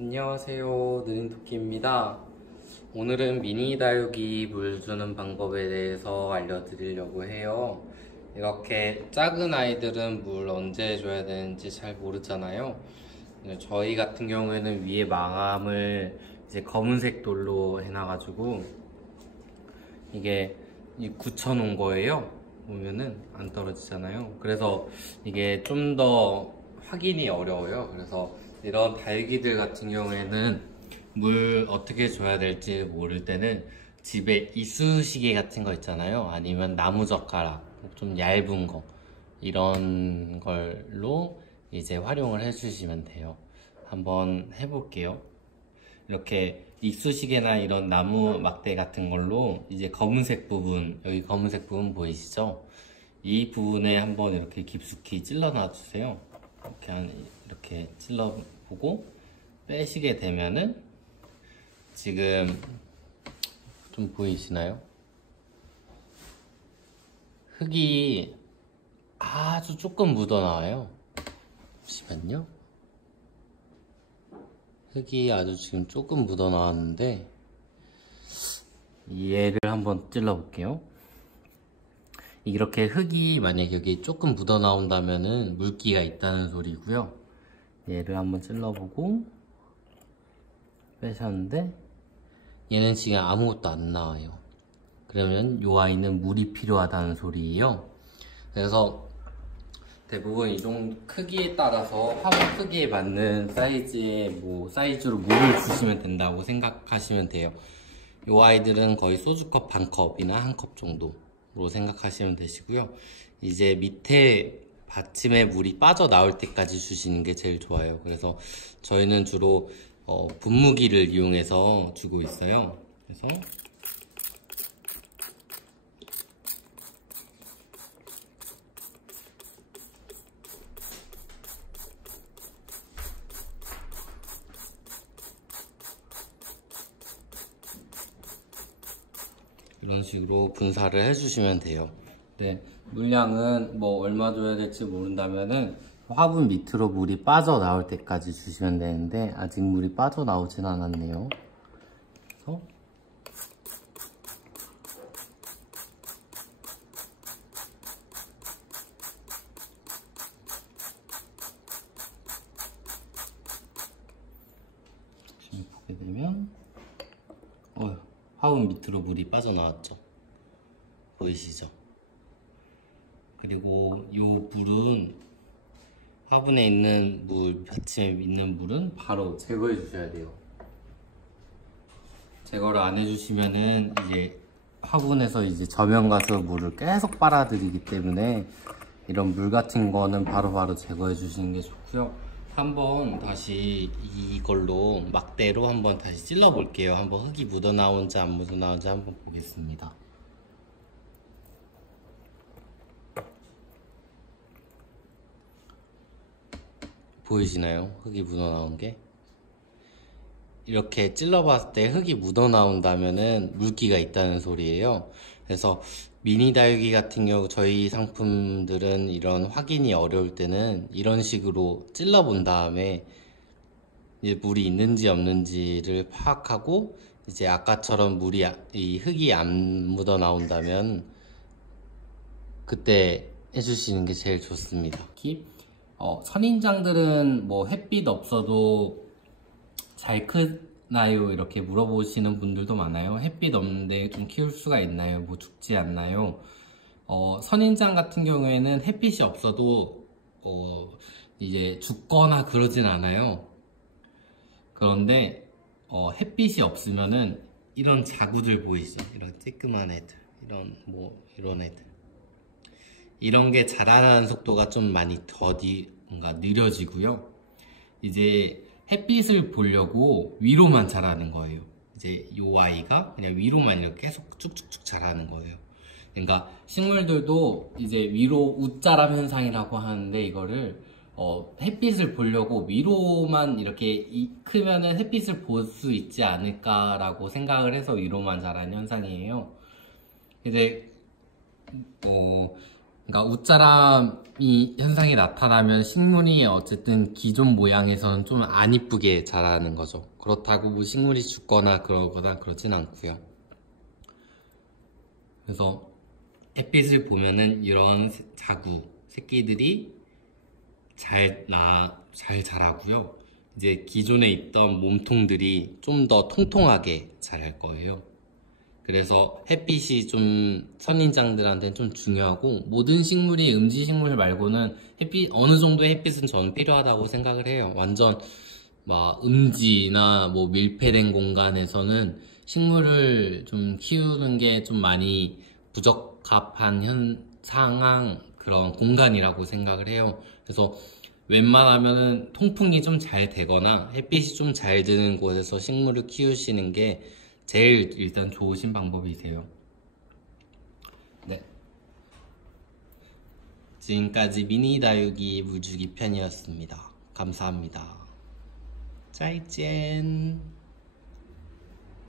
안녕하세요, 느린토끼입니다. 오늘은 미니 다육이 물 주는 방법에 대해서 알려드리려고 해요. 이렇게 작은 아이들은 물 언제 줘야 되는지 잘 모르잖아요. 저희 같은 경우에는 위에 마감을 이제 검은색 돌로 해놔가지고 이게 굳혀놓은 거예요. 보면은 안 떨어지잖아요. 그래서 이게 좀 더 확인이 어려워요. 그래서 이런 다육이들 같은 경우에는 물 어떻게 줘야 될지 모를 때는 집에 이쑤시개 같은 거 있잖아요. 아니면 나무젓가락 좀 얇은 거 이런 걸로 이제 활용을 해주시면 돼요. 한번 해볼게요. 이렇게 이쑤시개나 이런 나무 막대 같은 걸로 이제 검은색 부분, 여기 검은색 부분 보이시죠? 이 부분에 한번 이렇게 깊숙이 찔러 놔주세요. 이렇게 찔러보고 빼시게 되면은 지금 좀 보이시나요? 흙이 아주 조금 묻어 나와요. 잠시만요. 흙이 아주 지금 조금 묻어 나왔는데 얘를 한번 찔러 볼게요. 이렇게 흙이 만약에 여기 조금 묻어 나온다면은 물기가 있다는 소리고요. 얘를 한번 찔러보고 빼셨는데 얘는 지금 아무것도 안 나와요. 그러면 이 아이는 물이 필요하다는 소리예요. 그래서 대부분 이 정도 크기에 따라서 화분 크기에 맞는 사이즈의 사이즈로 물을 주시면 된다고 생각하시면 돼요. 이 아이들은 거의 소주컵 반컵이나 한 컵 정도로 생각하시면 되시고요. 이제 밑에 받침에 물이 빠져 나올 때까지 주시는 게 제일 좋아요. 그래서 저희는 주로 분무기를 이용해서 주고 있어요. 그래서 이런 식으로 분사를 해주시면 돼요. 네, 물량은 얼마 줘야 될지 모른다면은 화분 밑으로 물이 빠져나올 때까지 주시면 되는데 아직 물이 빠져나오진 않았네요. 그래서 지금 보게 되면 화분 밑으로 물이 빠져나왔죠. 보이시죠? 그리고 이 물은 화분에 있는 받침에 있는 물은 바로 제거해 주셔야 돼요. 제거를 안 해주시면은 이제 화분에서 이제 저면 가서 물을 계속 빨아들이기 때문에 이런 물 같은 거는 바로바로 제거해 주시는 게 좋고요. 한번 다시 이걸로 막대로 한번 다시 찔러 볼게요. 한번 흙이 묻어 나온지 안 묻어 나온지 한번 보겠습니다. 보이시나요? 흙이 묻어 나온 게? 이렇게 찔러 봤을 때 흙이 묻어 나온다면은 물기가 있다는 소리예요. 그래서 미니 다육이 같은 경우 저희 상품들은 이런 확인이 어려울 때는 이런 식으로 찔러 본 다음에 이제 물이 있는지 없는지를 파악하고 이제 아까처럼 이 흙이 안 묻어 나온다면 그때 해주시는 게 제일 좋습니다. 특히 선인장들은 햇빛 없어도 잘 크나요? 이렇게 물어보시는 분들도 많아요. 햇빛 없는데 좀 키울 수가 있나요? 죽지 않나요? 선인장 같은 경우에는 햇빛이 없어도 이제 죽거나 그러진 않아요. 그런데 햇빛이 없으면은 이런 자구들 보이시죠? 이런 쬐끄만 애들, 이런 애들, 이런 게 자라나는 속도가 좀 많이 뭔가 느려지고요. 이제 햇빛을 보려고 위로만 자라는 거예요. 이제 이 아이가 그냥 위로만 이렇게 계속 쭉쭉쭉 자라는 거예요. 그러니까 식물들도 이제 위로 웃자람 현상이라고 하는데 이거를 햇빛을 보려고 위로만 이렇게 크면은 햇빛을 볼 수 있지 않을까라고 생각을 해서 위로만 자라는 현상이에요. 이제 그러니까 웃자람이 현상이 나타나면 식물이 어쨌든 기존 모양에서는 좀 안 이쁘게 자라는 거죠. 그렇다고 뭐 식물이 죽거나 그러거나 그러진 않고요. 그래서 햇빛을 보면은 이런 자구 새끼들이 잘 자라고요. 이제 기존에 있던 몸통들이 좀 더 통통하게 자랄 거예요. 그래서 햇빛이 좀 선인장들한테는 좀 중요하고, 모든 식물이 음지식물 말고는 어느 정도의 햇빛은 저는 필요하다고 생각을 해요. 완전 막 음지나 뭐 밀폐된 공간에서는 식물을 좀 키우는 게 좀 많이 부적합한 상황, 그런 공간이라고 생각을 해요. 그래서 웬만하면은 통풍이 좀 잘 되거나 햇빛이 좀 잘 드는 곳에서 식물을 키우시는 게 제일 일단 좋으신 방법이세요. 네. 지금까지 미니 다육이 물주기 편이었습니다. 감사합니다. 再见